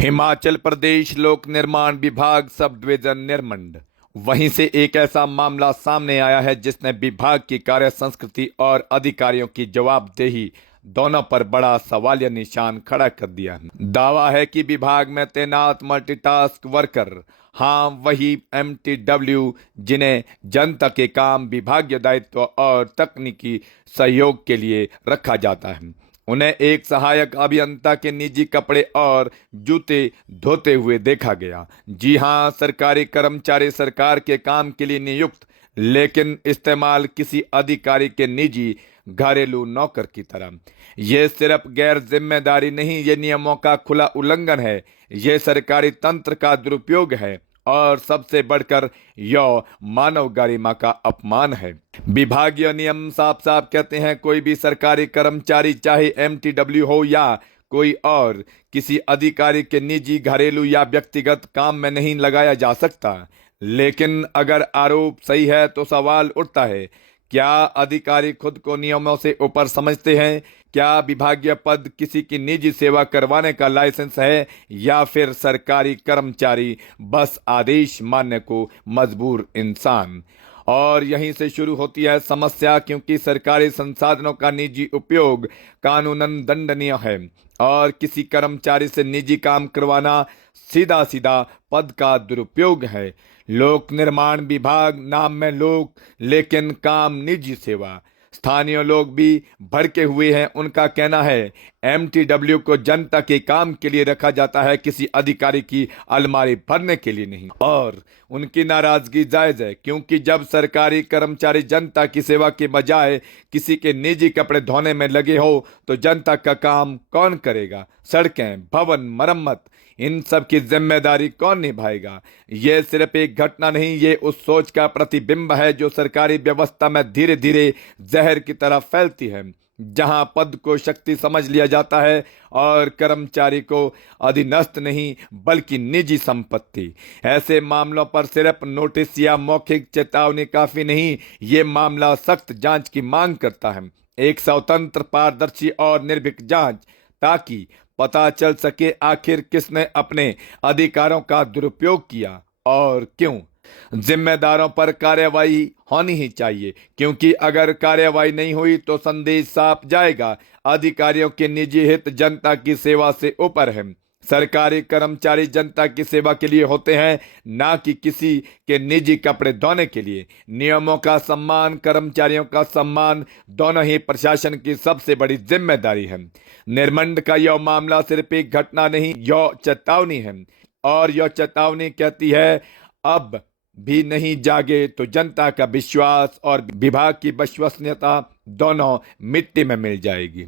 हिमाचल प्रदेश लोक निर्माण विभाग सब डिवीजन निरमंड। वहीं से एक ऐसा मामला सामने आया है जिसने विभाग की कार्य संस्कृति और अधिकारियों की जवाबदेही दोनों पर बड़ा सवालिया निशान खड़ा कर दिया है। दावा है कि विभाग में तैनात मल्टीटास्क वर्कर, हाँ वही MTW, जिन्हें जनता के काम, विभागीय दायित्व और तकनीकी सहयोग के लिए रखा जाता है, उन्हें एक सहायक अभियंता के निजी कपड़े और जूते धोते हुए देखा गया। जी हां, सरकारी कर्मचारी सरकार के काम के लिए नियुक्त, लेकिन इस्तेमाल किसी अधिकारी के निजी घरेलू नौकर की तरह। यह सिर्फ गैर जिम्मेदारी नहीं, ये नियमों का खुला उल्लंघन है, यह सरकारी तंत्र का दुरुपयोग है और सबसे बढ़कर यह मानव गरिमा का अपमान है। विभागीय नियम साफ साफ कहते हैं, कोई भी सरकारी कर्मचारी, चाहे MTW हो या कोई और, किसी अधिकारी के निजी, घरेलू या व्यक्तिगत काम में नहीं लगाया जा सकता। लेकिन अगर आरोप सही है तो सवाल उठता है, क्या अधिकारी खुद को नियमों से ऊपर समझते हैं? क्या विभागीय पद किसी की निजी सेवा करवाने का लाइसेंस है, या फिर सरकारी कर्मचारी बस आदेश मानने को मजबूर इंसान? और यहीं से शुरू होती है समस्या, क्योंकि सरकारी संसाधनों का निजी उपयोग कानूनन दंडनीय है और किसी कर्मचारी से निजी काम करवाना सीधा सीधा पद का दुरुपयोग है। लोक निर्माण विभाग, नाम में लोक लेकिन काम निजी सेवा। स्थानीय लोग भी भड़के हुए हैं। उनका कहना है MTW को जनता के काम के लिए रखा जाता है, किसी अधिकारी की अलमारी भरने के लिए नहीं। और उनकी नाराजगी जायज है, क्योंकि जब सरकारी कर्मचारी जनता की सेवा के बजाय किसी के निजी कपड़े धोने में लगे हो तो जनता का काम कौन करेगा? सड़कें, भवन, मरम्मत, इन सब की जिम्मेदारी कौन निभाएगा? यह सिर्फ एक घटना नहीं, ये उस सोच का प्रतिबिंब है जो सरकारी व्यवस्था में धीरे धीरे जहर की तरह फैलती है, जहां पद को शक्ति समझ लिया जाता है और कर्मचारी को अधीनस्थ नहीं बल्कि निजी संपत्ति। ऐसे मामलों पर सिर्फ नोटिस या मौखिक चेतावनी काफी नहीं, ये मामला सख्त जांच की मांग करता है, एक स्वतंत्र, पारदर्शी और निर्भीक जांच, ताकि पता चल सके आखिर किसने अपने अधिकारों का दुरुपयोग किया और क्यों। जिम्मेदारों पर कार्रवाई होनी ही चाहिए, क्योंकि अगर कार्रवाई नहीं हुई तो संदेश साफ जाएगा, अधिकारियों के निजी हित जनता की सेवा से ऊपर है। सरकारी कर्मचारी जनता की सेवा के लिए होते हैं, ना कि किसी के निजी कपड़े धोने के लिए। नियमों का सम्मान, कर्मचारियों का सम्मान, दोनों ही प्रशासन की सबसे बड़ी जिम्मेदारी है। निरमंड का यह मामला सिर्फ एक घटना नहीं, यह चेतावनी है, और यह चेतावनी कहती है, अब भी नहीं जागे तो जनता का विश्वास और विभाग की विश्वसनीयता दोनों मिट्टी में मिल जाएगी।